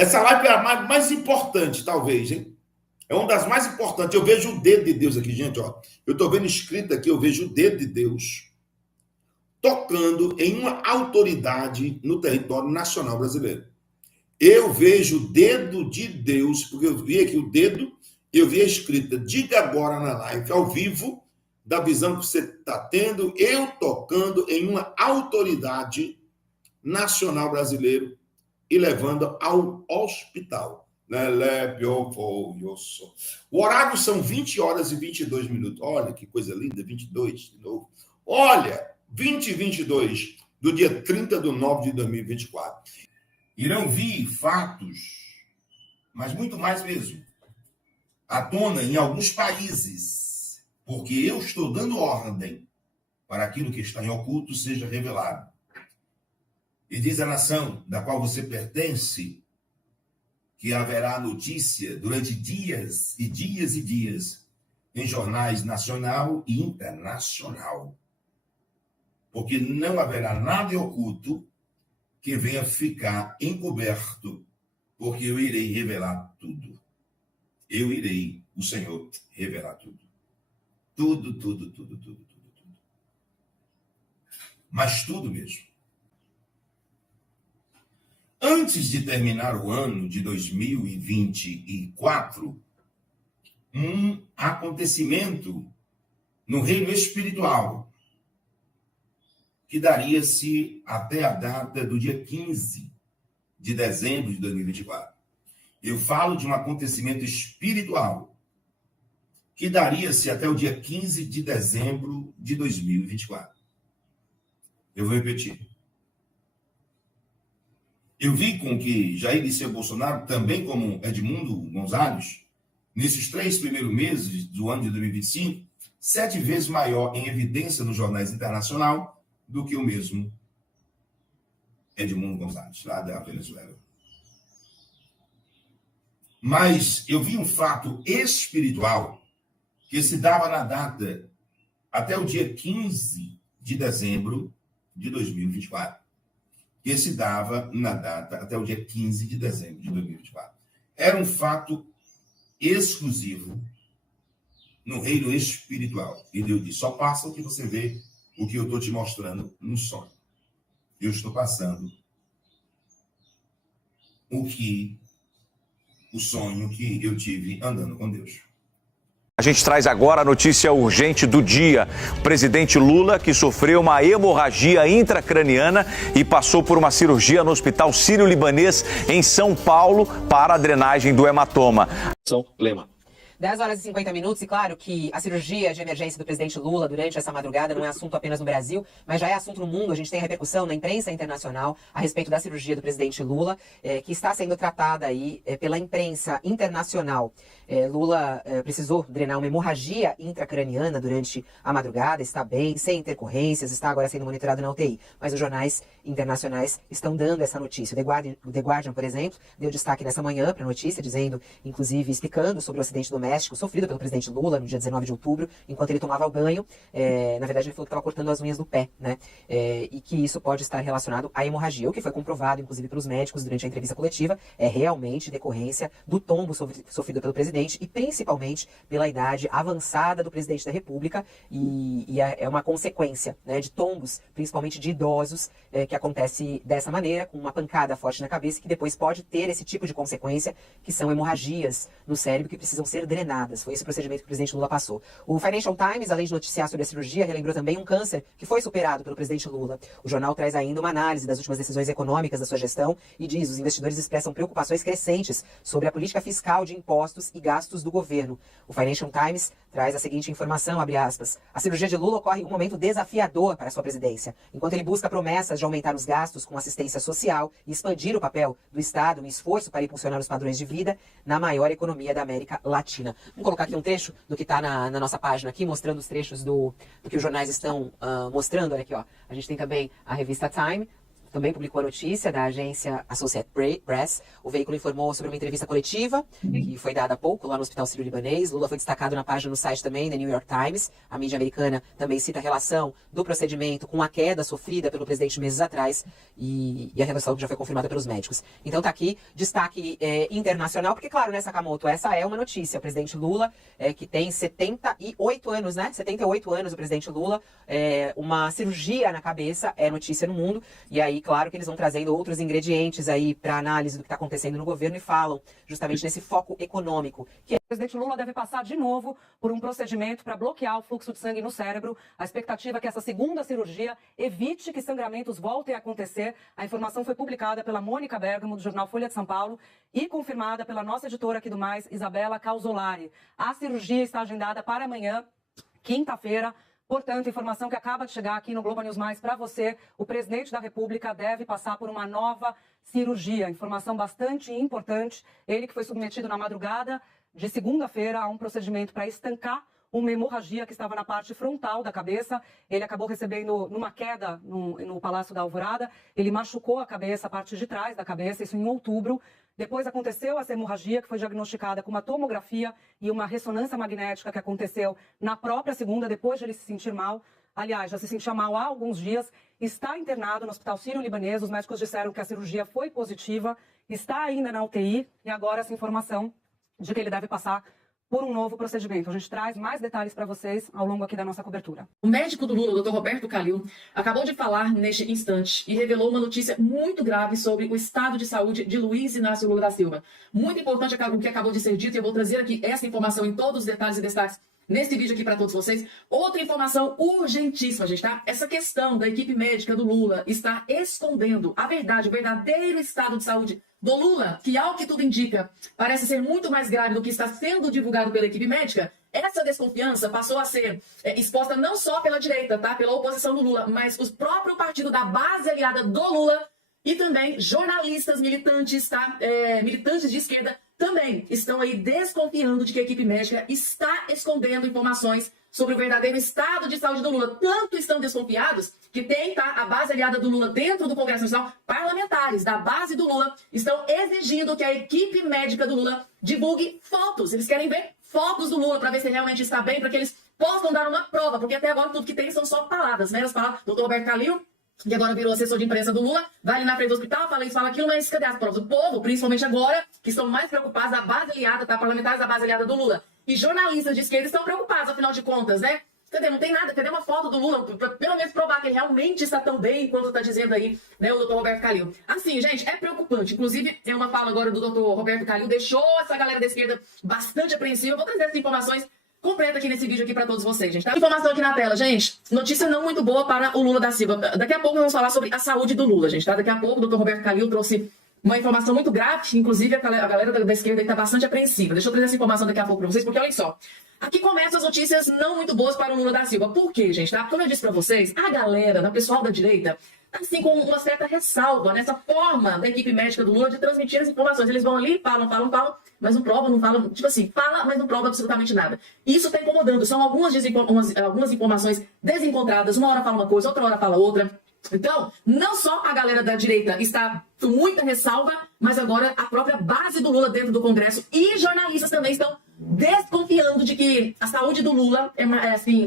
Essa live é a mais importante, talvez, hein? É uma das mais importantes. Eu vejo o dedo de Deus aqui, gente, ó. Eu estou vendo escrito aqui, eu vejo o dedo de Deus tocando em uma autoridade no território nacional brasileiro. Eu vejo o dedo de Deus, porque eu vi aqui o dedo, eu vi a escrita, diga agora na live, ao vivo, da visão que você está tendo, eu tocando em uma autoridade nacional brasileira e levando ao hospital. O horário são 20 horas e 22 minutos. Olha que coisa linda, 22 de novo. Olha, 20 e 22 do dia 30/9 de 2024. Irão vir fatos, mas muito mais mesmo, à tona em alguns países, porque eu estou dando ordem para aquilo que está em oculto seja revelado. E diz a nação da qual você pertence que haverá notícia durante dias e dias e dias em jornais nacional e internacional. Porque não haverá nada oculto que venha ficar encoberto, porque eu irei revelar tudo. Eu irei, o Senhor, revelar tudo. Tudo, tudo, tudo, tudo, tudo, tudo. Mas tudo mesmo. Antes de terminar o ano de 2024, um acontecimento no reino espiritual que daria-se até a data do dia 15 de dezembro de 2024. Eu falo de um acontecimento espiritual que daria-se até o dia 15 de dezembro de 2024. Eu vou repetir. Eu vi com que Jair Messias Bolsonaro, também como Edmundo Gonzalez, nesses 3 primeiros meses do ano de 2025, 7 vezes maior em evidência nos jornais internacionais do que o mesmo Edmundo Gonzalez, lá da Venezuela. Mas eu vi um fato espiritual que se dava na data até o dia 15 de dezembro de 2024. Que se dava na data até o dia 15 de dezembro de 2024. Era um fato exclusivo no reino espiritual. E Deus disse, só passa o que você vê, o que eu estou te mostrando no sonho. Eu estou passando o sonho que eu tive andando com Deus. A gente traz agora a notícia urgente do dia. O presidente Lula, que sofreu uma hemorragia intracraniana e passou por uma cirurgia no Hospital Sírio-Libanês em São Paulo para a drenagem do hematoma. Lema. 10 horas e 50 minutos, e claro que a cirurgia de emergência do presidente Lula durante essa madrugada não é assunto apenas no Brasil, mas já é assunto no mundo. A gente tem repercussão na imprensa internacional a respeito da cirurgia do presidente Lula, que está sendo tratada aí pela imprensa internacional. Lula precisou drenar uma hemorragia intracraniana durante a madrugada, está bem, sem intercorrências, está agora sendo monitorado na UTI. Mas os jornais internacionais estão dando essa notícia. O The Guardian, por exemplo, deu destaque nessa manhã para a notícia, dizendo, inclusive, explicando sobre o acidente doméstico sofrido pelo presidente Lula no dia 19 de outubro, enquanto ele tomava o banho. Na verdade, ele falou que estava cortando as unhas do pé, né? E que isso pode estar relacionado à hemorragia. O que foi comprovado, inclusive, pelos médicos durante a entrevista coletiva, é realmente decorrência do tombo sofrido pelo presidente e principalmente pela idade avançada do presidente da República. E é uma consequência, né, de tombos, principalmente de idosos, que acontece dessa maneira, com uma pancada forte na cabeça, que depois pode ter esse tipo de consequência, que são hemorragias no cérebro que precisam ser drenadas. Foi esse procedimento que o presidente Lula passou. O Financial Times, além de noticiar sobre a cirurgia, relembrou também um câncer que foi superado pelo presidente Lula. O jornal traz ainda uma análise das últimas decisões econômicas da sua gestão e diz que os investidores expressam preocupações crescentes sobre a política fiscal de impostos e gastos do governo. O Financial Times traz a seguinte informação, abre aspas, a cirurgia de Lula ocorre em um momento desafiador para a sua presidência, enquanto ele busca promessas de aumentar os gastos com assistência social e expandir o papel do Estado no esforço para impulsionar os padrões de vida na maior economia da América Latina. Vamos colocar aqui um trecho do que está na nossa página aqui, mostrando os trechos do que os jornais estão mostrando. Olha aqui, ó. A gente tem também a revista Time, também publicou a notícia da agência Associated Press. O veículo informou sobre uma entrevista coletiva que foi dada há pouco lá no Hospital Sírio-Libanês. Lula foi destacado na página no site também, da New York Times. A mídia americana também cita a relação do procedimento com a queda sofrida pelo presidente meses atrás e a relação que já foi confirmada pelos médicos. Então tá aqui, destaque internacional, porque claro, né, Sakamoto, essa é uma notícia. O presidente Lula, que tem 78 anos, né? 78 anos o presidente Lula, uma cirurgia na cabeça é notícia no mundo. E aí, claro que eles vão trazendo outros ingredientes aí para análise do que está acontecendo no governo e falam justamente nesse foco econômico. O presidente Lula deve passar de novo por um procedimento para bloquear o fluxo de sangue no cérebro. A expectativa é que essa segunda cirurgia evite que sangramentos voltem a acontecer. A informação foi publicada pela Mônica Bergamo, do jornal Folha de São Paulo, e confirmada pela nossa editora aqui do Mais, Isabela Causolari. A cirurgia está agendada para amanhã, quinta-feira. Portanto, informação que acaba de chegar aqui no Globo News Mais para você, o presidente da República deve passar por uma nova cirurgia. Informação bastante importante. Ele que foi submetido na madrugada de segunda-feira a um procedimento para estancar uma hemorragia que estava na parte frontal da cabeça. Ele acabou recebendo numa queda no Palácio da Alvorada. Ele machucou a cabeça, a parte de trás da cabeça, isso em outubro. Depois aconteceu essa hemorragia que foi diagnosticada com uma tomografia e uma ressonância magnética que aconteceu na própria segunda, depois de ele se sentir mal. Aliás, já se sentia mal há alguns dias. Está internado no Hospital Sírio-Libanês. Os médicos disseram que a cirurgia foi positiva. Está ainda na UTI e agora essa informação de que ele deve passar por um novo procedimento. A gente traz mais detalhes para vocês ao longo aqui da nossa cobertura. O médico do Lula, o Dr. Roberto Calil, acabou de falar neste instante e revelou uma notícia muito grave sobre o estado de saúde de Luiz Inácio Lula da Silva. Muito importante o que acabou de ser dito, e eu vou trazer aqui essa informação em todos os detalhes e destaques nesse vídeo aqui para todos vocês. Outra informação urgentíssima, gente, tá? Essa questão da equipe médica do Lula está escondendo a verdade, o verdadeiro estado de saúde do Lula, que, ao que tudo indica, parece ser muito mais grave do que está sendo divulgado pela equipe médica. Essa desconfiança passou a ser exposta não só pela direita, tá? Pela oposição do Lula, mas o próprio partido da base aliada do Lula e também jornalistas militantes, tá? Militantes de esquerda também estão aí desconfiando de que a equipe médica está escondendo informações sobre o verdadeiro estado de saúde do Lula. Tanto estão desconfiados que tem, tá, a base aliada do Lula dentro do Congresso Nacional, parlamentares da base do Lula estão exigindo que a equipe médica do Lula divulgue fotos. Eles querem ver fotos do Lula para ver se ele realmente está bem, para que eles possam dar uma prova, porque até agora tudo que tem são só palavras, né? As palavras do Dr. Roberto Calil, que agora virou assessor de imprensa do Lula, vai ali na frente do hospital, fala isso, fala aquilo, mas cadê as provas? O povo, principalmente agora, que estão mais preocupados, a base aliada, tá? Parlamentares da base aliada do Lula e jornalistas de esquerda estão preocupados, afinal de contas, né? Cadê? Não tem nada. Cadê uma foto do Lula? Pra pelo menos provar que ele realmente está tão bem quanto está dizendo aí, né, o Dr. Roberto Calil. Assim, gente, é preocupante. Inclusive, tem uma fala agora do Dr. Roberto Calil, deixou essa galera da esquerda bastante apreensiva. Eu vou trazer essas informações completa aqui nesse vídeo aqui para todos vocês, gente. Tá? Informação aqui na tela, gente. Notícia não muito boa para o Lula da Silva. Daqui a pouco vamos falar sobre a saúde do Lula, gente, tá? Daqui a pouco o Dr. Roberto Calil trouxe uma informação muito grave, inclusive a galera da esquerda está bastante apreensiva. Deixa eu trazer essa informação daqui a pouco para vocês, porque olha só. Aqui começam as notícias não muito boas para o Lula da Silva. Por quê, gente? Tá? Como eu disse para vocês, a galera, o pessoal da direita, assim, com uma certa ressalva nessa forma da equipe médica do Lula de transmitir as informações. Eles vão ali, falam, mas não provam, não falam. Tipo assim, fala, mas não prova absolutamente nada. Isso está incomodando. São algumas informações desencontradas. Uma hora fala uma coisa, outra hora fala outra. Então, não só a galera da direita está com muita ressalva, mas agora a própria base do Lula dentro do Congresso e jornalistas também estão desconfiando de que a saúde do Lula,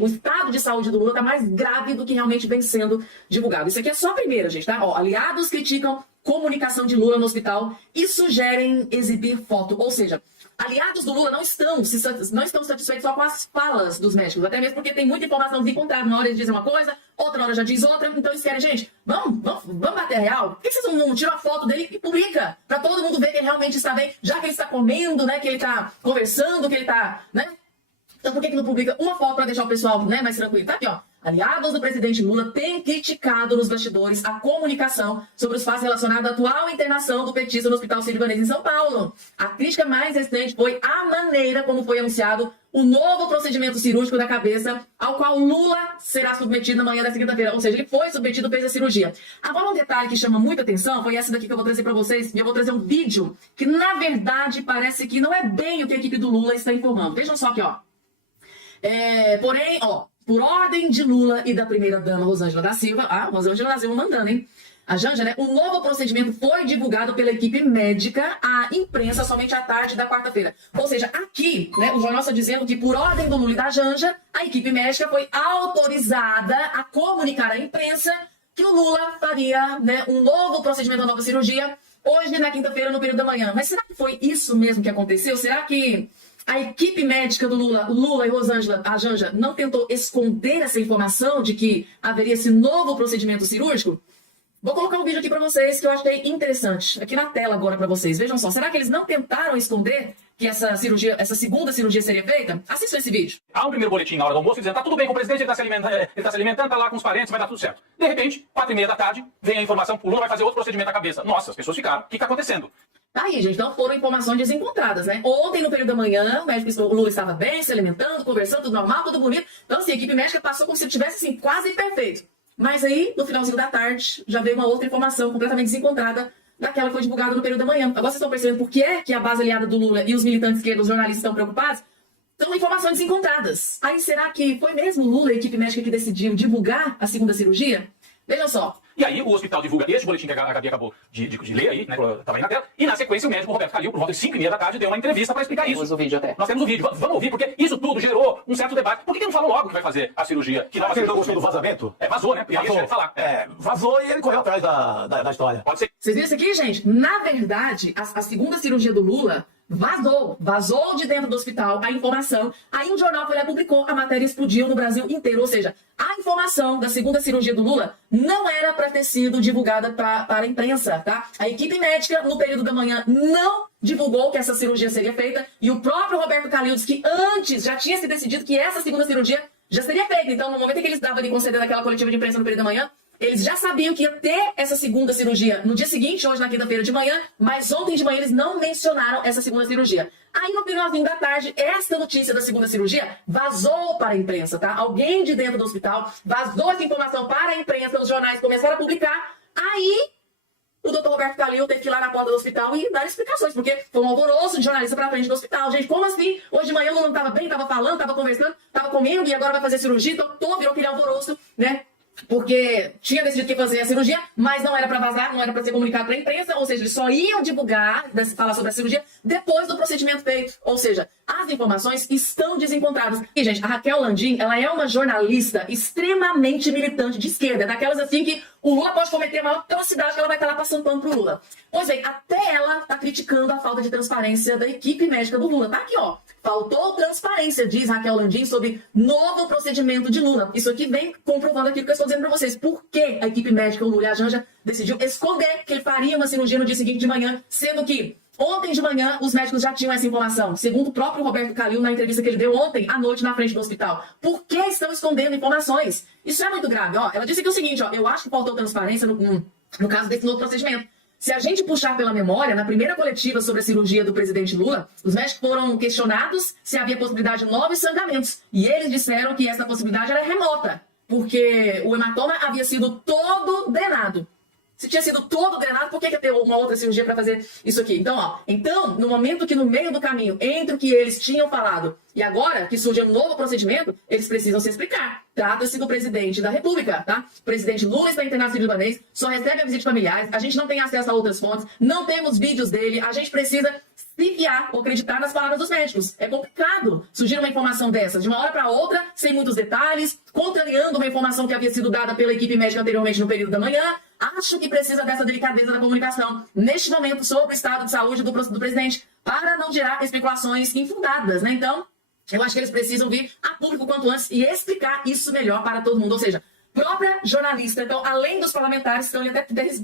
o estado de saúde do Lula está mais grave do que realmente vem sendo divulgado. Isso aqui é só a primeira, gente, tá? Ó, aliados criticam comunicação de Lula no hospital e sugerem exibir foto. Ou seja, aliados do Lula não estão satisfeitos só com as falas dos médicos, até mesmo porque tem muita informação desencontrada. Uma hora eles dizem uma coisa, outra hora já diz outra. Então eles querem, gente, vamos bater a real. Por que vocês não tiram a foto dele e publica? Pra todo mundo ver que ele realmente está bem, já que ele está comendo, né? Que ele está conversando, que ele está, né? Então por que não publica uma foto para deixar o pessoal, né, mais tranquilo? Tá aqui, ó. Aliados do presidente Lula têm criticado nos bastidores a comunicação sobre os fatos relacionados à atual internação do petista no Hospital Sírio-Libanês em São Paulo. A crítica mais recente foi a maneira como foi anunciado o novo procedimento cirúrgico da cabeça, ao qual Lula será submetido na manhã da segunda-feira. Ou seja, ele foi submetido, fez a cirurgia. Agora, um detalhe que chama muita atenção foi essa daqui que eu vou trazer para vocês. E eu vou trazer um vídeo que, na verdade, parece que não é bem o que a equipe do Lula está informando. Vejam só aqui, ó. Porém, ó, por ordem de Lula e da primeira-dama Rosângela da Silva, Rosângela da Silva mandando, hein? a Janja, né? Um novo procedimento foi divulgado pela equipe médica à imprensa somente à tarde da quarta-feira. Ou seja, aqui, né, o jornal está dizendo que, por ordem do Lula e da Janja, a equipe médica foi autorizada a comunicar à imprensa que o Lula faria, né, um novo procedimento, uma nova cirurgia, hoje, na quinta-feira, no período da manhã. Mas será que foi isso mesmo que aconteceu? Será que a equipe médica do Lula e Rosângela, a Janja, não tentou esconder essa informação de que haveria esse novo procedimento cirúrgico? Vou colocar um vídeo aqui para vocês que eu achei interessante. Aqui na tela agora para vocês. Vejam só. Será que eles não tentaram esconder que essa segunda cirurgia seria feita? Assistam esse vídeo. Há um primeiro boletim na hora do almoço dizendo, tá tudo bem com o presidente, ele tá se alimentando, tá lá com os parentes, vai dar tudo certo. De repente, 4h30 da tarde, vem a informação, o Lula vai fazer outro procedimento na cabeça. Nossa, as pessoas ficaram, o que tá acontecendo? Tá aí, gente. Então foram informações desencontradas, né? Ontem, no período da manhã, o Lula estava bem, se alimentando, conversando, tudo normal, tudo bonito. Então, assim, a equipe médica passou como se estivesse, assim, quase perfeito. Mas aí, no finalzinho da tarde, já veio uma outra informação completamente desencontrada daquela que foi divulgada no período da manhã. Agora vocês estão percebendo por que é que a base aliada do Lula e os militantes esquerdos, os jornalistas estão preocupados? São informações desencontradas. Aí, será que foi mesmo o Lula e a equipe médica que decidiu divulgar a segunda cirurgia? Vejam só. E aí o hospital divulga este boletim que a Gabi acabou de ler aí, né, tava aí na tela, e na sequência o médico Roberto Calil, por volta de 5h30 da tarde, deu uma entrevista para explicar isso. Temos o vídeo até. Nós temos o vídeo, vamos ouvir, porque isso tudo gerou um certo debate. Por que não falou logo que vai fazer a cirurgia? Que não vai ser do vazamento? vazou, né? E aí ele falar. Vazou e ele correu atrás da história. Pode ser. Vocês viram isso aqui, gente? Na verdade, a segunda cirurgia do Lula vazou de dentro do hospital a informação. Aí o jornal foi lá e publicou, a matéria explodiu no Brasil inteiro. Ou seja, a informação da segunda cirurgia do Lula não era para ter sido divulgada para a imprensa, tá? A equipe médica, no período da manhã, não divulgou que essa cirurgia seria feita. E o próprio Roberto Calil disse que antes já tinha se decidido que essa segunda cirurgia já seria feita. Então, no momento em que eles estavam ali concedendo aquela coletiva de imprensa no período da manhã, eles já sabiam que ia ter essa segunda cirurgia no dia seguinte, hoje na quinta-feira de manhã, mas ontem de manhã eles não mencionaram essa segunda cirurgia. Aí no finalzinho da tarde, essa notícia da segunda cirurgia vazou para a imprensa, tá? Alguém de dentro do hospital vazou essa informação para a imprensa, os jornais começaram a publicar. Aí o doutor Roberto Calil teve que ir lá na porta do hospital e dar explicações, porque foi um alvoroço de jornalista para frente do hospital. Gente, como assim? Hoje de manhã o Lula não estava bem, estava falando, estava conversando, estava comendo e agora vai fazer cirurgia, então virou aquele alvoroço, né? Porque tinha decidido que ia fazer a cirurgia, mas não era para vazar, não era para ser comunicado para a imprensa, ou seja, eles só iam divulgar, falar sobre a cirurgia depois do procedimento feito. Ou seja, as informações estão desencontradas. E, gente, a Raquel Landim, ela é uma jornalista extremamente militante de esquerda, daquelas assim que o Lula pode cometer a maior atrocidade que ela vai estar lá passando pano pro Lula. Pois bem, até ela tá criticando a falta de transparência da equipe médica do Lula. Tá aqui, ó. Faltou transparência, diz Raquel Landim, sobre novo procedimento de Lula. Isso aqui vem comprovando aquilo que eu estou dizendo para vocês. Por que a equipe médica, o Lula e a Janja, decidiu esconder que ele faria uma cirurgia no dia seguinte de manhã, sendo que ontem de manhã os médicos já tinham essa informação, segundo o próprio Roberto Calil na entrevista que ele deu ontem à noite na frente do hospital. Por que estão escondendo informações? Isso é muito grave, ó. Ela disse aqui o seguinte, ó, eu acho que faltou transparência no caso desse novo procedimento. Se a gente puxar pela memória, na primeira coletiva sobre a cirurgia do presidente Lula, os médicos foram questionados se havia possibilidade de novos sangramentos. E eles disseram que essa possibilidade era remota, porque o hematoma havia sido todo drenado. Se tinha sido todo drenado, por que ia ter uma outra cirurgia para fazer isso aqui? Então, ó, no momento que no meio do caminho, entre o que eles tinham falado e agora que surge um novo procedimento, eles precisam se explicar. Trata-se do presidente da República, tá? O presidente Lula está internado no libanês, só recebe a visita de familiares, a gente não tem acesso a outras fontes, não temos vídeos dele, a gente precisa se fiar ou acreditar nas palavras dos médicos. É complicado surgir uma informação dessas, de uma hora para outra, sem muitos detalhes, contrariando uma informação que havia sido dada pela equipe médica anteriormente no período da manhã. Acho que precisa dessa delicadeza da comunicação neste momento sobre o estado de saúde do presidente, para não gerar especulações infundadas, né? Então, eu acho que eles precisam vir a público quanto antes e explicar isso melhor para todo mundo. Ou seja, própria jornalista, então, além dos parlamentares, estão até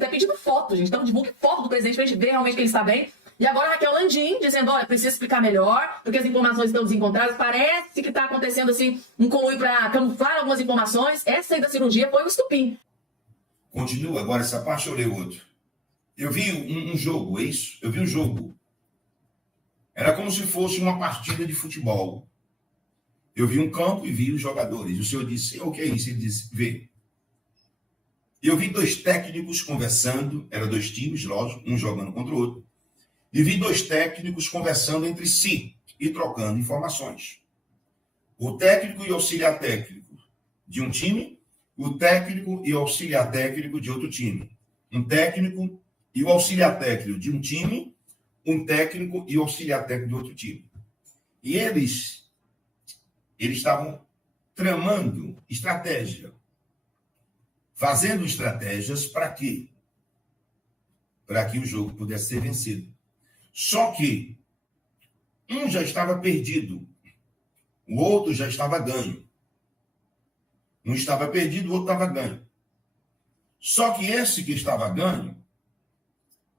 pedindo foto, gente. Então, divulgue foto do presidente para a gente ver realmente que ele está bem. E agora a Raquel Landim dizendo, olha, precisa explicar melhor, porque as informações estão desencontradas. Parece que está acontecendo, assim, um conluio para camuflar algumas informações. Essa aí da cirurgia foi o estupim. Continua, agora essa parte eu leio outro. Eu vi um jogo, é isso? Eu vi um jogo. Era como se fosse uma partida de futebol. Eu vi um campo e vi os jogadores. O senhor disse, o que é isso? Ele disse, vê. Eu vi dois técnicos conversando, eram dois times, lógico, um jogando contra o outro. E vi dois técnicos conversando entre si e trocando informações. O técnico e auxiliar técnico de um time, o técnico e auxiliar técnico de outro time. Um técnico e o auxiliar técnico de um time, um técnico e o auxiliar técnico de outro time. E eles estavam tramando estratégia, fazendo estratégias para quê? Para que o jogo pudesse ser vencido. Só que um já estava perdido, o outro já estava ganho. Um estava perdido, o outro estava ganho. Só que esse que estava ganho,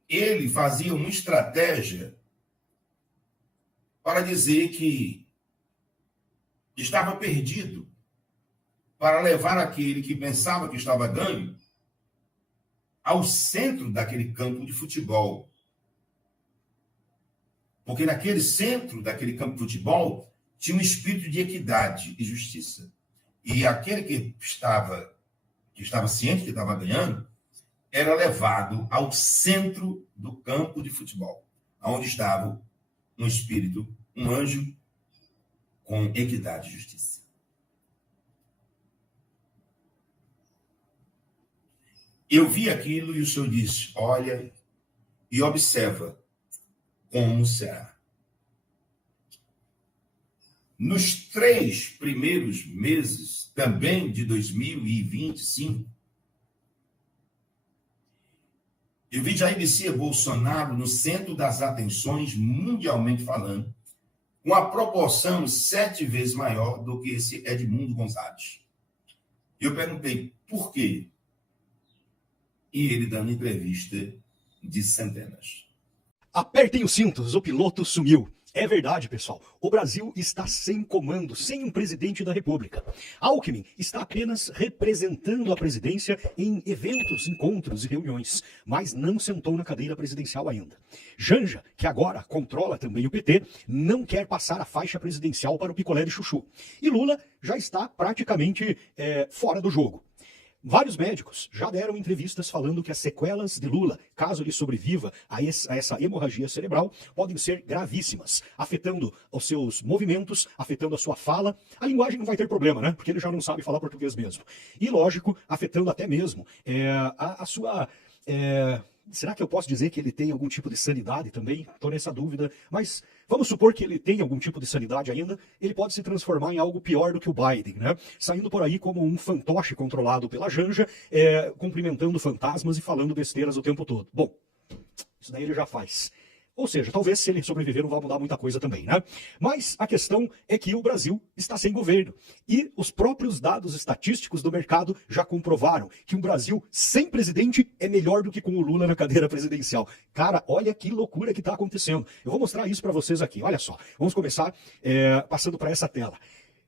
ele fazia uma estratégia para dizer que estava perdido, para levar aquele que pensava que estava ganho ao centro daquele campo de futebol. Porque naquele centro daquele campo de futebol tinha um espírito de equidade e justiça. E aquele que estava ciente que estava ganhando era levado ao centro do campo de futebol, onde estava um espírito, um anjo com equidade e justiça. Eu vi aquilo e o Senhor disse, olha e observa como será. Nos 3 primeiros meses, também de 2025, eu vi Jair Messias Bolsonaro no centro das atenções, mundialmente falando, com a proporção 7 vezes maior do que esse Edmundo Gonzalez. Eu perguntei por quê? E ele dando entrevista de centenas. Apertem os cintos, o piloto sumiu. É verdade, pessoal. O Brasil está sem comando, sem um presidente da República. Alckmin está apenas representando a presidência em eventos, encontros e reuniões, mas não sentou na cadeira presidencial ainda. Janja, que agora controla também o PT, não quer passar a faixa presidencial para o picolé de chuchu. E Lula já está praticamente fora do jogo. Vários médicos já deram entrevistas falando que as sequelas de Lula, caso ele sobreviva a essa hemorragia cerebral, podem ser gravíssimas, afetando os seus movimentos, afetando a sua fala. A linguagem não vai ter problema, né? Porque ele já não sabe falar português mesmo. E, lógico, afetando até mesmo a sua... Será que eu posso dizer que ele tem algum tipo de sanidade também? Estou nessa dúvida, mas vamos supor que ele tenha algum tipo de sanidade ainda, ele pode se transformar em algo pior do que o Biden, né? Saindo por aí como um fantoche controlado pela Janja, cumprimentando fantasmas e falando besteiras o tempo todo. Bom, isso daí ele já faz. Ou seja, talvez se ele sobreviver não vai mudar muita coisa também, né? Mas a questão é que o Brasil está sem governo. E os próprios dados estatísticos do mercado já comprovaram que um Brasil sem presidente é melhor do que com o Lula na cadeira presidencial. Cara, olha que loucura que está acontecendo. Eu vou mostrar isso para vocês aqui. Olha só, vamos começar passando para essa tela.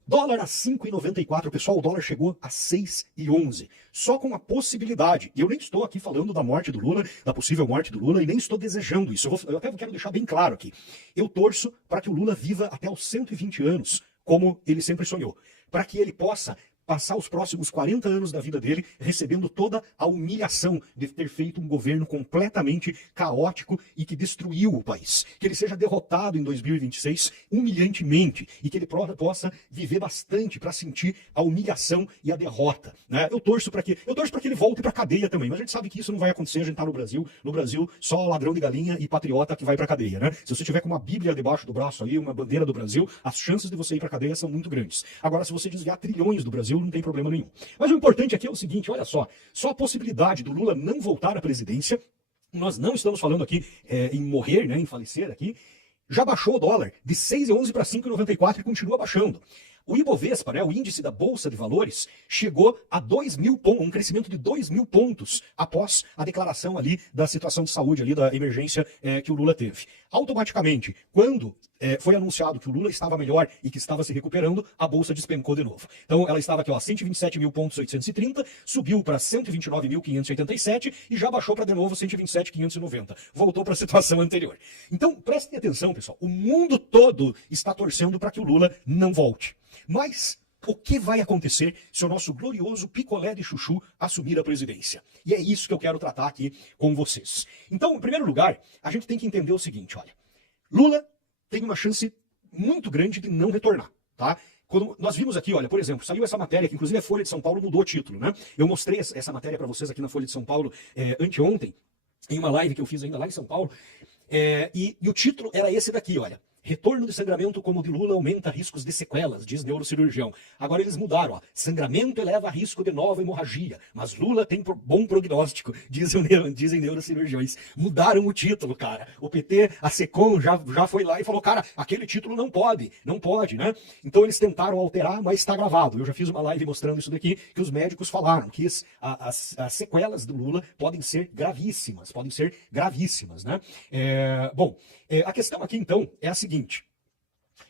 Dólar a 5,94, pessoal, o dólar chegou a 6,11. Só com a possibilidade, e eu nem estou aqui falando da morte do Lula, da possível morte do Lula, e nem estou desejando isso. Eu até quero deixar bem claro aqui. Eu torço para que o Lula viva até os 120 anos, como ele sempre sonhou. Para que ele possa passar os próximos 40 anos da vida dele recebendo toda a humilhação de ter feito um governo completamente caótico e que destruiu o país. Que ele seja derrotado em 2026 humilhantemente e que ele possa viver bastante para sentir a humilhação e a derrota, né? Eu torço para que ele volte para a cadeia também, mas a gente sabe que isso não vai acontecer, a gente está no Brasil só ladrão de galinha e patriota que vai para a cadeia, né? Se você tiver com uma bíblia debaixo do braço ali, uma bandeira do Brasil, as chances de você ir para a cadeia são muito grandes. Agora, se você desviar trilhões do Brasil, não tem problema nenhum. Mas o importante aqui é o seguinte, olha só a possibilidade do Lula não voltar à presidência, nós não estamos falando aqui em morrer, né, em falecer aqui, já baixou o dólar de 6,11 para 5,94 e continua baixando. O Ibovespa, né, o índice da Bolsa de Valores, chegou a 2.000 pontos, um crescimento de 2.000 pontos após a declaração ali da situação de saúde, ali da emergência que o Lula teve. Automaticamente, quando foi anunciado que o Lula estava melhor e que estava se recuperando, a Bolsa despencou de novo. Então ela estava aqui, ó, 127.830, subiu para 129.587 e já baixou para de novo 127.590. Voltou para a situação anterior. Então, prestem atenção, pessoal, o mundo todo está torcendo para que o Lula não volte. Mas o que vai acontecer se o nosso glorioso picolé de chuchu assumir a presidência? E é isso que eu quero tratar aqui com vocês. Então, em primeiro lugar, a gente tem que entender o seguinte, olha. Lula tem uma chance muito grande de não retornar, tá? quando nós vimos aqui, olha, por exemplo, saiu essa matéria, que inclusive a Folha de São Paulo mudou o título, né? Eu mostrei essa matéria para vocês aqui na Folha de São Paulo anteontem, em uma live que eu fiz ainda lá em São Paulo, e o título era esse daqui, olha. Retorno de sangramento como o de Lula aumenta riscos de sequelas, diz neurocirurgião. Agora eles mudaram, ó. Sangramento eleva risco de nova hemorragia, mas Lula tem bom prognóstico, dizem neurocirurgiões. Mudaram o título, cara. O PT, a SECOM já foi lá e falou, cara, aquele título não pode, né? Então eles tentaram alterar, mas está gravado. Eu já fiz uma live mostrando isso daqui, que os médicos falaram que as sequelas do Lula podem ser gravíssimas, né? A questão aqui, então, é a seguinte.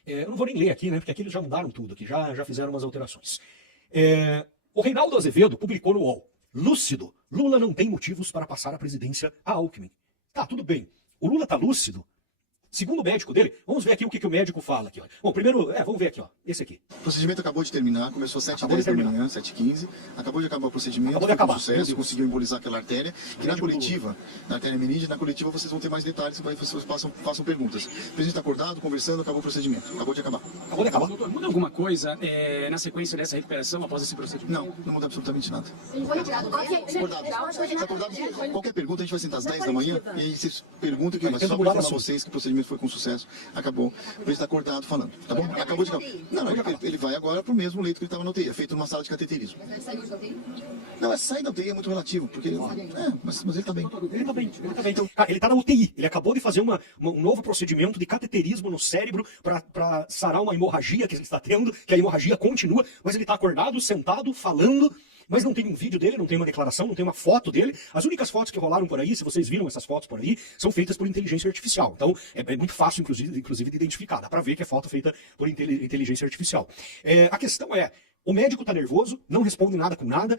Eu não vou nem ler aqui, né? Porque aqui eles já mudaram tudo, aqui já fizeram umas alterações. O Reinaldo Azevedo publicou no UOL. Lúcido, Lula não tem motivos para passar a presidência a Alckmin. Tá, tudo bem. O Lula tá lúcido? Segundo o médico dele, vamos ver aqui o que o médico fala aqui. Ó. Bom, primeiro, vamos ver aqui, ó, esse aqui. O procedimento acabou de terminar, começou às 7h10 da manhã, 7h15. Acabou de acabar o procedimento, acabou de acabar. Sucesso, conseguiu embolizar aquela artéria. E na coletiva, na artéria meningea, na coletiva vocês vão ter mais detalhes, vocês façam perguntas. O presidente está acordado, conversando, acabou o procedimento. Acabou de acabar. Acabou de acabar. Doutor, muda alguma coisa na sequência dessa recuperação após esse procedimento? Não muda absolutamente nada. Ele foi retirado. Acordado. Qualquer pergunta, a gente vai sentar às 10 da manhã e aí vocês perguntam que mas só para informar vocês que o procedimento foi com sucesso. Acabou. O presidente está acordado falando. Tá bom? Acabou de acabar. Não, ele vai agora para o mesmo leito que ele estava na UTI. É feito numa sala de cateterismo. Mas ele saiu da UTI? Não, sair da UTI é muito relativo, porque mas ele está bem. Ele tá bem. Então, cara, ele tá na UTI. Ele acabou de fazer um novo procedimento de cateterismo no cérebro para sarar uma hemorragia que ele está tendo, que a hemorragia continua, mas ele tá acordado, sentado, falando. Mas não tem um vídeo dele, não tem uma declaração, não tem uma foto dele. As únicas fotos que rolaram por aí, se vocês viram essas fotos por aí, são feitas por inteligência artificial. Então, é muito fácil, inclusive, de identificar. Dá pra ver que é foto feita por inteligência artificial. A questão é, o médico tá nervoso, não responde nada com nada,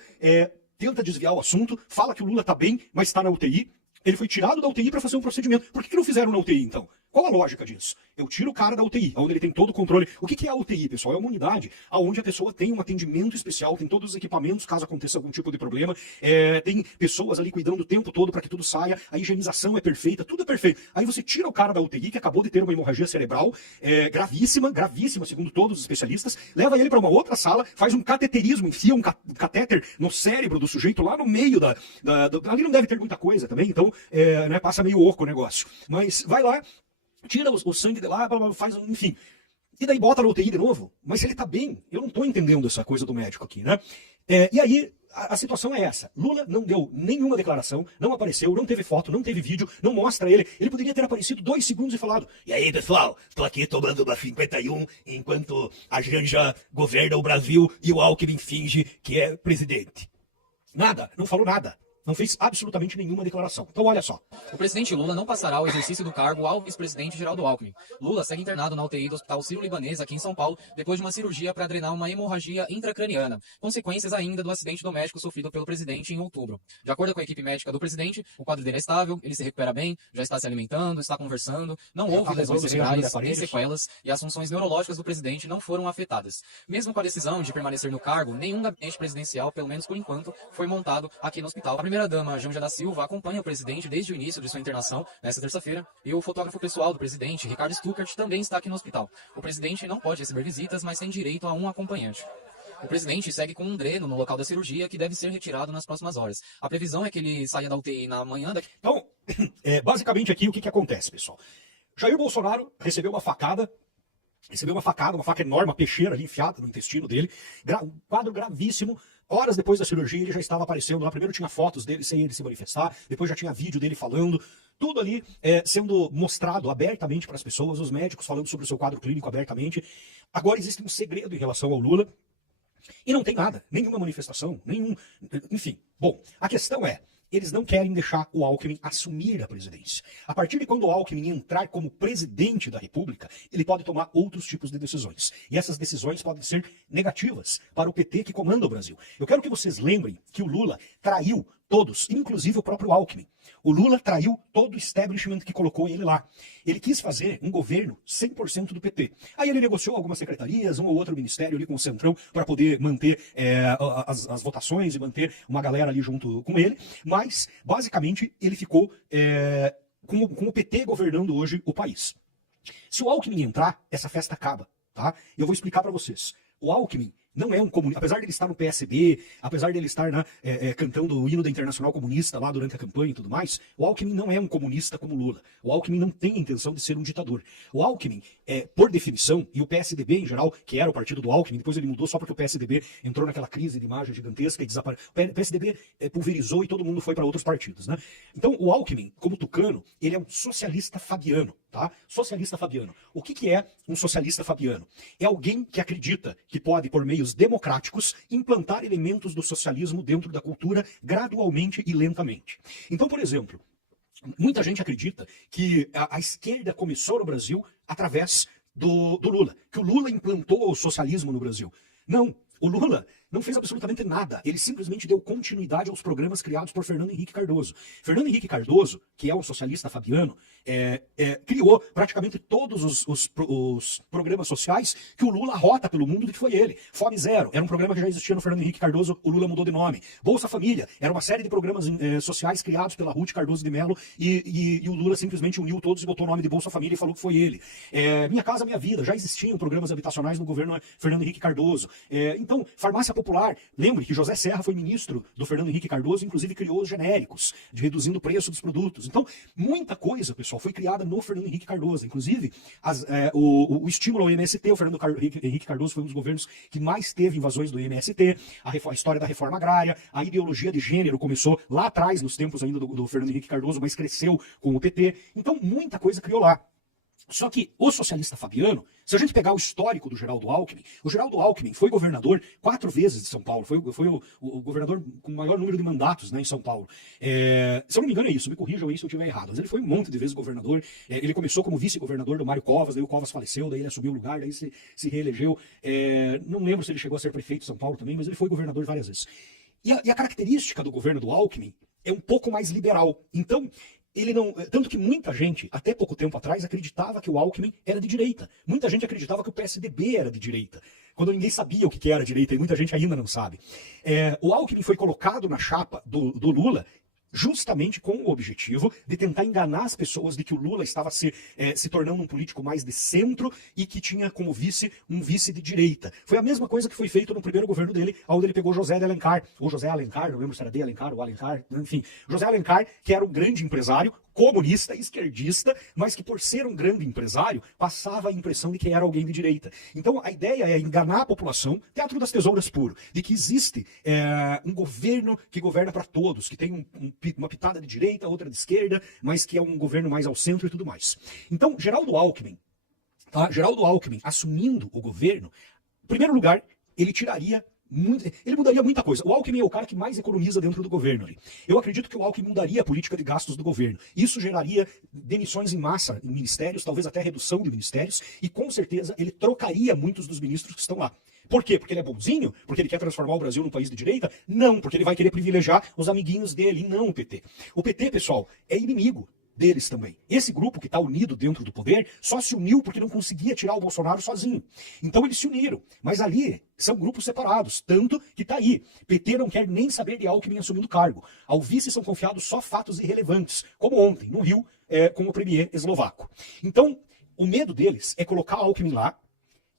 tenta desviar o assunto, fala que o Lula tá bem, mas tá na UTI. Ele foi tirado da UTI para fazer um procedimento. Por que não fizeram na UTI, então? Qual a lógica disso? Eu tiro o cara da UTI, onde ele tem todo o controle. O que é a UTI, pessoal? É uma unidade onde a pessoa tem um atendimento especial, tem todos os equipamentos, caso aconteça algum tipo de problema, tem pessoas ali cuidando o tempo todo para que tudo saia, a higienização é perfeita, tudo é perfeito. Aí você tira o cara da UTI, que acabou de ter uma hemorragia cerebral, gravíssima, segundo todos os especialistas, leva ele para uma outra sala, faz um cateterismo, enfia um catéter no cérebro do sujeito lá no meio ali não deve ter muita coisa também, então passa meio oco o negócio. Mas vai lá, tira o sangue de lá, faz, enfim. E daí bota na UTI de novo. Mas se ele tá bem, eu não tô entendendo essa coisa do médico aqui, né? E aí, a situação é essa. Lula não deu nenhuma declaração, não apareceu, não teve foto, não teve vídeo, não mostra ele. Ele poderia ter aparecido 2 segundos e falado: e aí, pessoal, tô aqui tomando uma 51 enquanto a Janja governa o Brasil e o Alckmin finge que é presidente. Nada, não falou nada. Não fez absolutamente nenhuma declaração. Então olha só. O presidente Lula não passará o exercício do cargo ao vice-presidente Geraldo Alckmin. Lula segue internado na UTI do Hospital Sírio-Libanês aqui em São Paulo, depois de uma cirurgia para drenar uma hemorragia intracraniana, consequências ainda do acidente doméstico sofrido pelo presidente em outubro. De acordo com a equipe médica do presidente, o quadro dele é estável, ele se recupera bem, já está se alimentando, está conversando, não houve lesões cerebrais, nem sequelas, e as funções neurológicas do presidente não foram afetadas. Mesmo com a decisão de permanecer no cargo, nenhum gabinete presidencial, pelo menos por enquanto, foi montado aqui no hospital. A primeira-dama, Janja da Silva, acompanha o presidente desde o início de sua internação, nesta terça-feira, e o fotógrafo pessoal do presidente, Ricardo Stuckert, também está aqui no hospital. O presidente não pode receber visitas, mas tem direito a um acompanhante. O presidente segue com um dreno no local da cirurgia que deve ser retirado nas próximas horas. A previsão é que ele saia da UTI na manhã daqui... Então, basicamente aqui o que acontece, pessoal? Jair Bolsonaro recebeu uma facada, uma faca enorme, uma peixeira ali enfiada no intestino dele, um quadro gravíssimo. Horas depois da cirurgia ele já estava aparecendo lá, primeiro tinha fotos dele sem ele se manifestar, depois já tinha vídeo dele falando, tudo ali sendo mostrado abertamente para as pessoas, os médicos falando sobre o seu quadro clínico abertamente. Agora existe um segredo em relação ao Lula, e não tem nada, nenhuma manifestação, enfim. Bom, a questão é, eles não querem deixar o Alckmin assumir a presidência. A partir de quando o Alckmin entrar como presidente da República, ele pode tomar outros tipos de decisões. E essas decisões podem ser negativas para o PT que comanda o Brasil. Eu quero que vocês lembrem que o Lula traiu todos, inclusive o próprio Alckmin. O Lula traiu todo o establishment que colocou ele lá. Ele quis fazer um governo 100% do PT. Aí ele negociou algumas secretarias, um ou outro ministério ali com o Centrão para poder manter as votações e manter uma galera ali junto com ele. Mas, basicamente, ele ficou com o PT governando hoje o país. Se o Alckmin entrar, essa festa acaba, tá? Eu vou explicar para vocês. o Alckmin não é um comunista, apesar de ele estar no PSB, apesar de ele estar cantando o hino da Internacional Comunista lá durante a campanha e tudo mais, o Alckmin não é um comunista como Lula. O Alckmin não tem a intenção de ser um ditador. O Alckmin, por definição, e o PSDB em geral, que era o partido do Alckmin, depois ele mudou só porque o PSDB entrou naquela crise de imagem gigantesca e desapareceu. O PSDB pulverizou e todo mundo foi para outros partidos, né? Então o Alckmin, como tucano, ele é um socialista fabiano. Tá? Socialista fabiano. O que é um socialista fabiano? É alguém que acredita que pode, por meios democráticos, implantar elementos do socialismo dentro da cultura gradualmente e lentamente. Então, por exemplo, muita gente acredita que a esquerda começou no Brasil através do Lula, que o Lula implantou o socialismo no Brasil. Não, o Lula não fez absolutamente nada. Ele simplesmente deu continuidade aos programas criados por Fernando Henrique Cardoso. Fernando Henrique Cardoso, que é um socialista fabiano, criou praticamente todos os programas sociais que o Lula rota pelo mundo, que foi ele. Fome Zero era um programa que já existia no Fernando Henrique Cardoso, o Lula mudou de nome. Bolsa Família era uma série de programas sociais criados pela Ruth Cardoso de Mello e o Lula simplesmente uniu todos e botou o nome de Bolsa Família e falou que foi ele. Minha Casa Minha Vida, já existiam programas habitacionais no governo Fernando Henrique Cardoso. Então, farmácia popular, lembre que José Serra foi ministro do Fernando Henrique Cardoso, inclusive criou os genéricos, reduzindo o preço dos produtos. Então, muita coisa, pessoal, foi criada no Fernando Henrique Cardoso. Inclusive, o estímulo ao MST, o Fernando Henrique Cardoso foi um dos governos que mais teve invasões do MST, a história da reforma agrária, a ideologia de gênero começou lá atrás, nos tempos ainda do Fernando Henrique Cardoso, mas cresceu com o PT. Então, muita coisa criou lá. Só que o socialista fabiano, se a gente pegar o histórico do Geraldo Alckmin, o Geraldo Alckmin foi governador 4 vezes de São Paulo, foi o governador com o maior número de mandatos, né, em São Paulo. Se eu não me engano é isso, me corrijam aí se eu estiver errado, mas ele foi um monte de vezes governador. Ele começou como vice-governador do Mário Covas, daí o Covas faleceu, daí ele assumiu o lugar, daí se reelegeu. Não lembro se ele chegou a ser prefeito de São Paulo também, mas ele foi governador várias vezes. E a característica do governo do Alckmin é um pouco mais liberal. Então, ele não, tanto que muita gente, até pouco tempo atrás, acreditava que o Alckmin era de direita. Muita gente acreditava que o PSDB era de direita, quando ninguém sabia o que era direita, e muita gente ainda não sabe. O Alckmin foi colocado na chapa do Lula justamente com o objetivo de tentar enganar as pessoas de que o Lula estava se tornando um político mais de centro e que tinha como vice um vice de direita. Foi a mesma coisa que foi feito no primeiro governo dele, onde ele pegou José de Alencar, ou José Alencar, não lembro se era de Alencar ou Alencar, enfim. José Alencar, que era um grande empresário, comunista, esquerdista, mas que por ser um grande empresário, passava a impressão de que era alguém de direita. Então a ideia é enganar a população, teatro das tesouras puro, de que existe um governo que governa para todos, que tem uma pitada de direita, outra de esquerda, mas que é um governo mais ao centro e tudo mais. Então, Geraldo Alckmin, assumindo o governo, em primeiro lugar, ele mudaria muita coisa. O Alckmin é o cara que mais economiza dentro do governo ali. Eu acredito que o Alckmin mudaria a política de gastos do governo. Isso geraria demissões em massa em ministérios, talvez até redução de ministérios, e com certeza ele trocaria muitos dos ministros que estão lá. Por quê? Porque ele é bonzinho? Porque ele quer transformar o Brasil num país de direita? Não, porque ele vai querer privilegiar os amiguinhos dele, e não o PT. O PT, pessoal, é inimigo deles também. Esse grupo que está unido dentro do poder só se uniu porque não conseguia tirar o Bolsonaro sozinho. Então eles se uniram. Mas ali são grupos separados, tanto que está aí. PT não quer nem saber de Alckmin assumindo cargo. Ao vice são confiados só fatos irrelevantes, como ontem, no Rio, com o premier eslovaco. Então, o medo deles é colocar Alckmin lá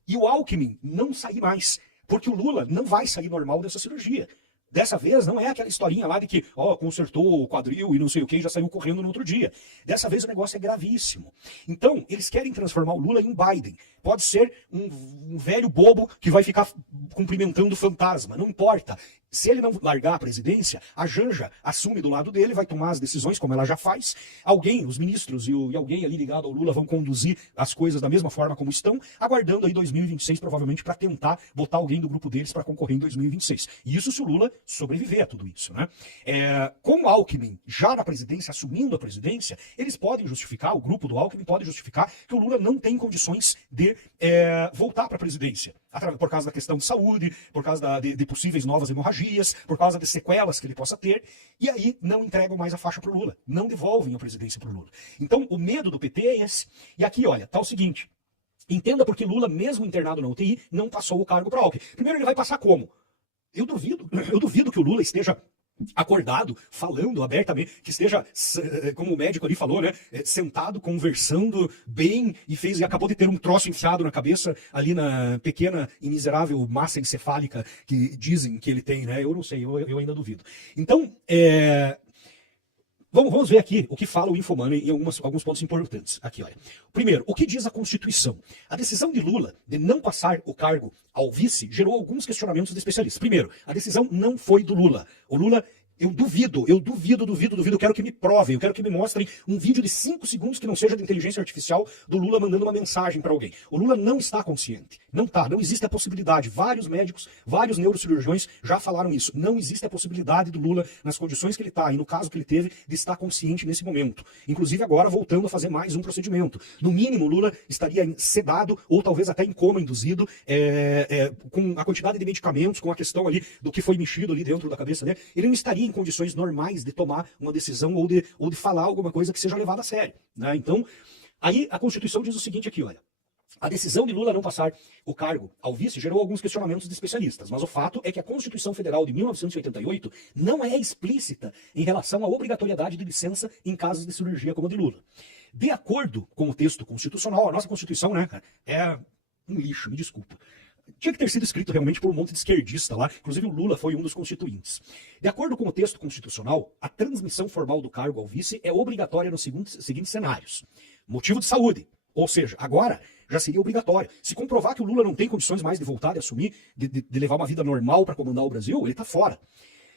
e o Alckmin não sair mais, porque o Lula não vai sair normal dessa cirurgia. Dessa vez não é aquela historinha lá de que, consertou o quadril e não sei o que, e já saiu correndo no outro dia. Dessa vez o negócio é gravíssimo. Então, eles querem transformar o Lula em um Biden. Pode ser um velho bobo que vai ficar cumprimentando o fantasma, não importa. Se ele não largar a presidência, a Janja assume do lado dele, vai tomar as decisões, como ela já faz. Alguém, os ministros e alguém ali ligado ao Lula vão conduzir as coisas da mesma forma como estão, aguardando aí 2026, provavelmente, para tentar botar alguém do grupo deles para concorrer em 2026. E isso se o Lula sobreviver a tudo isso, né? Com o Alckmin já na presidência, assumindo a presidência, eles podem justificar, o grupo do Alckmin pode justificar que o Lula não tem condições de voltar para a presidência. Por causa da questão de saúde, por causa de possíveis novas hemorragias, por causa de sequelas que ele possa ter, e aí não entregam mais a faixa para o Lula, não devolvem a presidência para o Lula. Então o medo do PT é esse. E aqui, olha, tá o seguinte, entenda porque Lula, mesmo internado na UTI, não passou o cargo para Alckmin. Primeiro, ele vai passar como? Eu duvido que o Lula esteja acordado, falando abertamente, que esteja, como o médico ali falou, né, sentado, conversando bem e acabou de ter um troço enfiado na cabeça ali na pequena e miserável massa encefálica que dizem que ele tem, né? Eu não sei, eu ainda duvido. Então, vamos ver aqui o que fala o Infomoney em alguns pontos importantes. Aqui, olha. Primeiro, o que diz a Constituição? A decisão de Lula de não passar o cargo ao vice gerou alguns questionamentos de especialistas. Primeiro, a decisão não foi do Lula. O Lula... Eu duvido, quero que me provem, eu quero que me mostrem um vídeo de 5 segundos que não seja de inteligência artificial do Lula mandando uma mensagem para alguém. O Lula não está consciente, não existe a possibilidade, vários médicos, vários neurocirurgiões já falaram isso, não existe a possibilidade do Lula, nas condições que ele está e no caso que ele teve, de estar consciente nesse momento. Inclusive agora voltando a fazer mais um procedimento. No mínimo, Lula estaria sedado ou talvez até em coma induzido, com a quantidade de medicamentos, com a questão ali do que foi mexido ali dentro da cabeça dele, ele não estaria em condições normais de tomar uma decisão ou de falar alguma coisa que seja levada a sério, né? Então, aí a Constituição diz o seguinte aqui, olha. A decisão de Lula não passar o cargo ao vice gerou alguns questionamentos de especialistas, mas o fato é que a Constituição Federal de 1988 não é explícita em relação à obrigatoriedade de licença em casos de cirurgia como a de Lula. De acordo com o texto constitucional, a nossa Constituição, né, é um lixo, me desculpa. Tinha que ter sido escrito realmente por um monte de esquerdista lá, inclusive o Lula foi um dos constituintes. De acordo com o texto constitucional, a transmissão formal do cargo ao vice é obrigatória nos seguintes cenários. Motivo de saúde, ou seja, agora já seria obrigatório. Se comprovar que o Lula não tem condições mais de voltar e assumir, de levar uma vida normal para comandar o Brasil, ele está fora.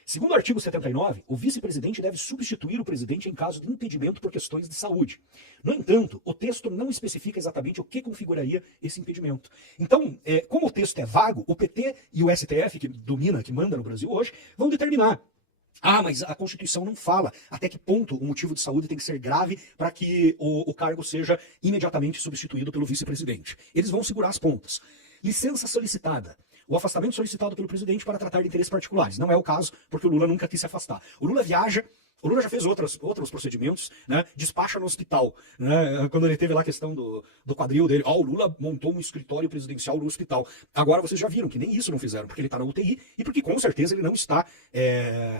Segundo o artigo 79, o vice-presidente deve substituir o presidente em caso de impedimento por questões de saúde. No entanto, o texto não especifica exatamente o que configuraria esse impedimento. Então, como o texto é vago, o PT e o STF, que manda no Brasil hoje, vão determinar. Ah, mas a Constituição não fala até que ponto o motivo de saúde tem que ser grave para que o cargo seja imediatamente substituído pelo vice-presidente. Eles vão segurar as pontas. Licença solicitada. O afastamento solicitado pelo presidente para tratar de interesses particulares. Não é o caso, porque o Lula nunca quis se afastar. O Lula viaja, o Lula já fez outros procedimentos, né? Despacha no hospital, né? Quando ele teve lá a questão do quadril dele. O Lula montou um escritório presidencial no hospital. Agora vocês já viram que nem isso não fizeram, porque ele está na UTI e porque com certeza ele não está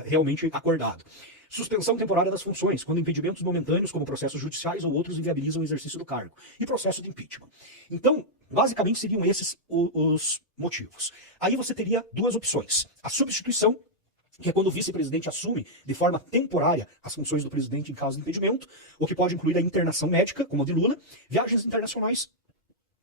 realmente acordado. Suspensão temporária das funções, quando impedimentos momentâneos, como processos judiciais ou outros, inviabilizam o exercício do cargo. E processo de impeachment. Então, basicamente seriam esses os motivos. Aí você teria duas opções. A substituição, que é quando o vice-presidente assume de forma temporária as funções do presidente em caso de impedimento, o que pode incluir a internação médica, como a de Lula, viagens internacionais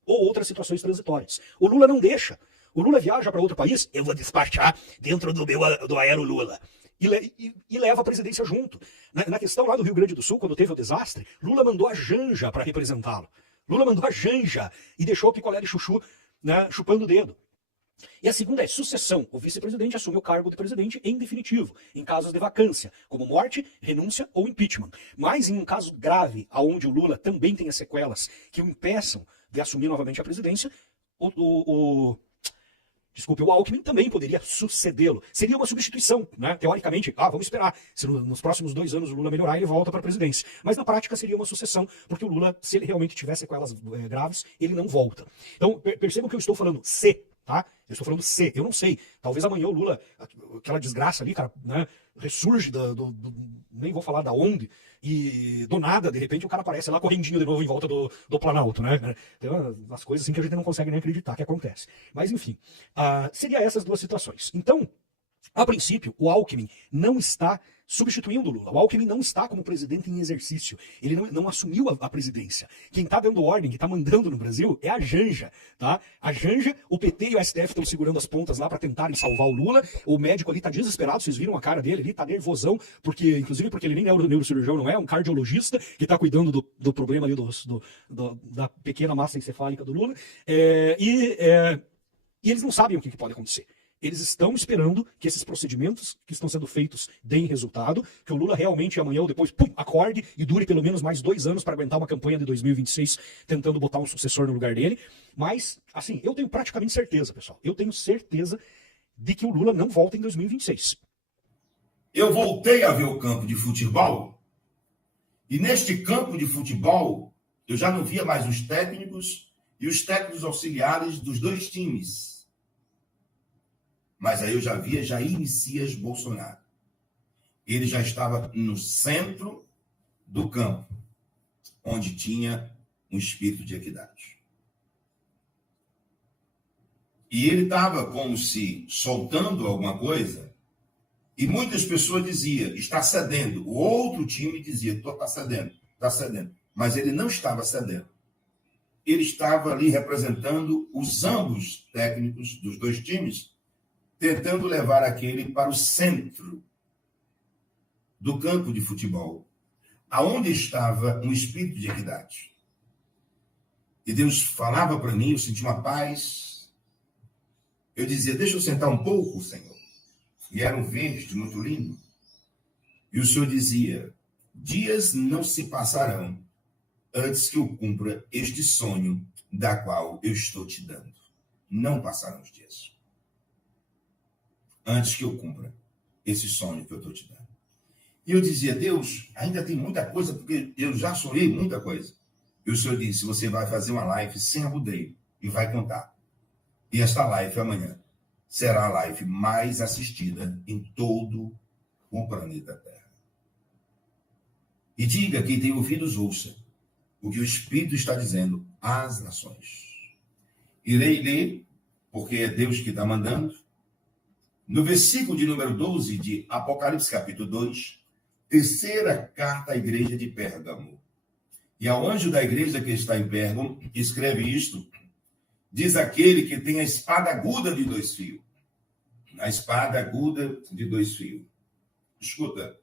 ou outras situações transitórias. O Lula não deixa. O Lula viaja para outro país, eu vou despachar dentro do Aero Lula. E leva a presidência junto. Na questão lá do Rio Grande do Sul, quando teve o desastre, Lula mandou a Janja para representá-lo. Lula mandou a Janja e deixou o picolé de chuchu, né, chupando o dedo. E a segunda é sucessão. O vice-presidente assume o cargo de presidente em definitivo, em casos de vacância, como morte, renúncia ou impeachment. Mas em um caso grave, onde o Lula também tenha sequelas que o impeçam de assumir novamente a presidência, o Alckmin também poderia sucedê-lo. Seria uma substituição, né? Teoricamente, vamos esperar. Se nos próximos 2 anos o Lula melhorar, ele volta para a presidência. Mas na prática seria uma sucessão, porque o Lula, se ele realmente tiver sequelas graves, ele não volta. Então, percebam que eu estou falando se, tá? Eu estou falando se, eu não sei. Talvez amanhã o Lula, aquela desgraça ali, cara, né, ressurge nem vou falar da onde, e do nada, de repente, o cara aparece lá correndinho de novo em volta do Planalto, né? Tem umas coisas assim que a gente não consegue nem acreditar que acontece. Mas, enfim, seria essas duas situações. Então, a princípio, o Alckmin não está substituindo o Lula. O Alckmin não está como presidente em exercício. Ele não assumiu a presidência. Quem está dando ordem, quem está mandando no Brasil é a Janja, tá? A Janja, o PT e o STF estão segurando as pontas lá para tentarem salvar o Lula. O médico ali está desesperado, vocês viram a cara dele ali, está nervosão, inclusive porque ele nem é um neurocirurgião, não é um cardiologista que está cuidando do problema ali da pequena massa encefálica do Lula. E eles não sabem o que pode acontecer. Eles estão esperando que esses procedimentos que estão sendo feitos deem resultado, que o Lula realmente amanhã ou depois, acorde e dure pelo menos mais 2 anos para aguentar uma campanha de 2026 tentando botar um sucessor no lugar dele. Mas, assim, eu tenho praticamente certeza, pessoal. Eu tenho certeza de que o Lula não volta em 2026. Eu voltei a ver o campo de futebol e neste campo de futebol eu já não via mais os técnicos e os técnicos auxiliares dos 2 times. Mas aí eu já via Jair Messias Bolsonaro. ele já estava no centro do campo, onde tinha um espírito de equidade. E ele estava como se soltando alguma coisa, e muitas pessoas diziam, está cedendo. O outro time dizia, está cedendo, está cedendo. Mas ele não estava cedendo. Ele estava ali representando os ambos técnicos dos dois times, tentando levar aquele para o centro do campo de futebol, aonde estava um espírito de equidade. E Deus falava para mim, eu senti uma paz. Eu dizia, deixa eu sentar um pouco, Senhor. E era um verde muito lindo. E o Senhor dizia, dias não se passarão antes que eu cumpra este sonho da qual eu estou te dando. Não passarão os dias antes que eu cumpra esse sonho que eu estou te dando. E eu dizia, Deus, ainda tem muita coisa, porque eu já sonhei muita coisa. E o Senhor disse, você vai fazer uma live sem arrudeio e vai contar. E esta live amanhã será a live mais assistida em todo o planeta Terra. E diga, quem tem ouvidos, ouça o que o Espírito está dizendo às nações. Irei ler, porque é Deus que está mandando. No versículo de número 12 de Apocalipse, capítulo 2, terceira carta à igreja de Pérgamo. E ao anjo da igreja que está em Pérgamo, escreve isto, diz aquele que tem a espada aguda de 2 fios. A espada aguda de 2 fios. Escuta.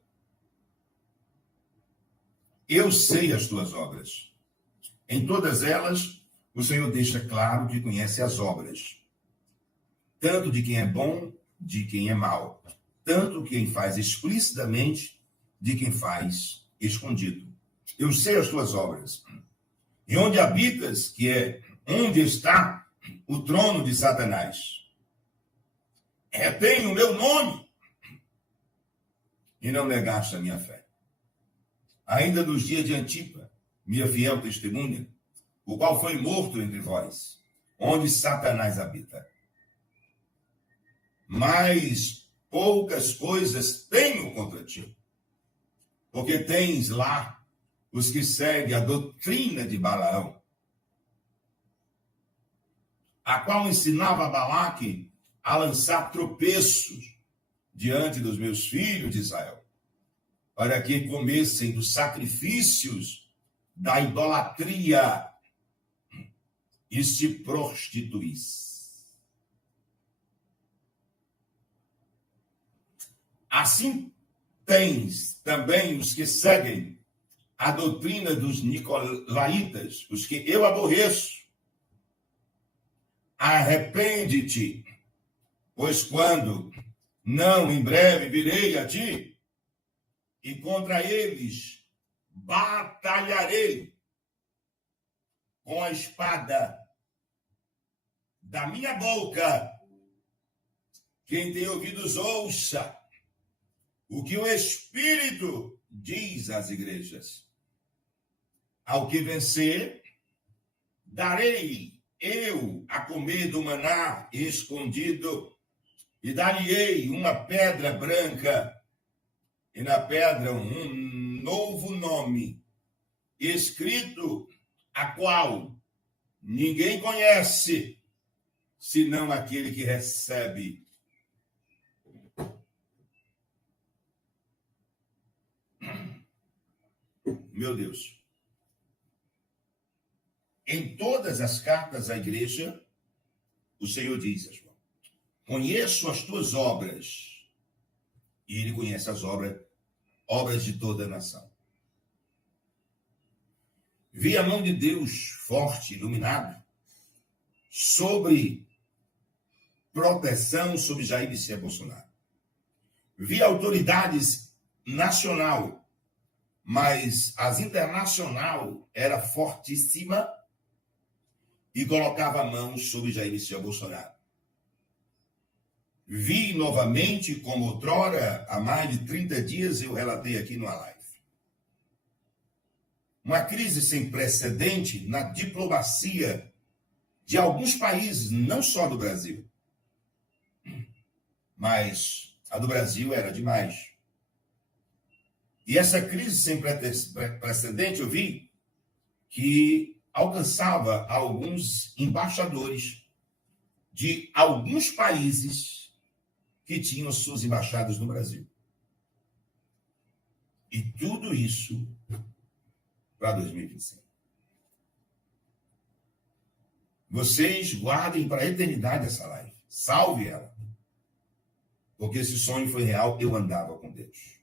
Eu sei as tuas obras. Em todas elas, o Senhor deixa claro que conhece as obras. Tanto de quem é bom, de quem é mau. Tanto quem faz explicitamente, de quem faz escondido. Eu sei as tuas obras. E onde habitas, que é onde está o trono de Satanás. Retém o meu nome e não negaste a minha fé. Ainda nos dias de Antipa, minha fiel testemunha, o qual foi morto entre vós, onde Satanás habita. Mas poucas coisas tenho contra ti, porque tens lá os que seguem a doutrina de Balaão, a qual ensinava a Balaque a lançar tropeços diante dos meus filhos de Israel, para que comessem dos sacrifícios da idolatria e se prostituíssem. Assim tens também os que seguem a doutrina dos nicolaítas, os que eu aborreço. Arrepende-te, pois quando não em breve virei a ti, e contra eles batalharei com a espada da minha boca. Quem tem ouvidos, ouça o que o Espírito diz às igrejas. Ao que vencer, darei eu a comer do maná escondido, e dar-lhe-ei uma pedra branca, e na pedra um novo nome, escrito, a qual ninguém conhece, senão aquele que recebe. Meu Deus. Em todas as cartas à igreja, o Senhor diz, João, conheço as tuas obras. E ele conhece as obras de toda a nação. Vi a mão de Deus forte, iluminado, sobre proteção sobre Jair Messias Bolsonaro. Vi autoridades nacional, mas as internacional era fortíssima e colocava a mão sobre Jair Messias Bolsonaro. Vi novamente, como outrora, há mais de 30 dias, eu relatei aqui numa live. Uma crise sem precedente na diplomacia de alguns países, não só do Brasil. Mas a do Brasil era demais. E essa crise sem precedente, eu vi que alcançava alguns embaixadores de alguns países que tinham suas embaixadas no Brasil. E tudo isso para 2025. Vocês guardem para a eternidade essa live. Salve ela. Porque esse sonho foi real, eu andava com Deus.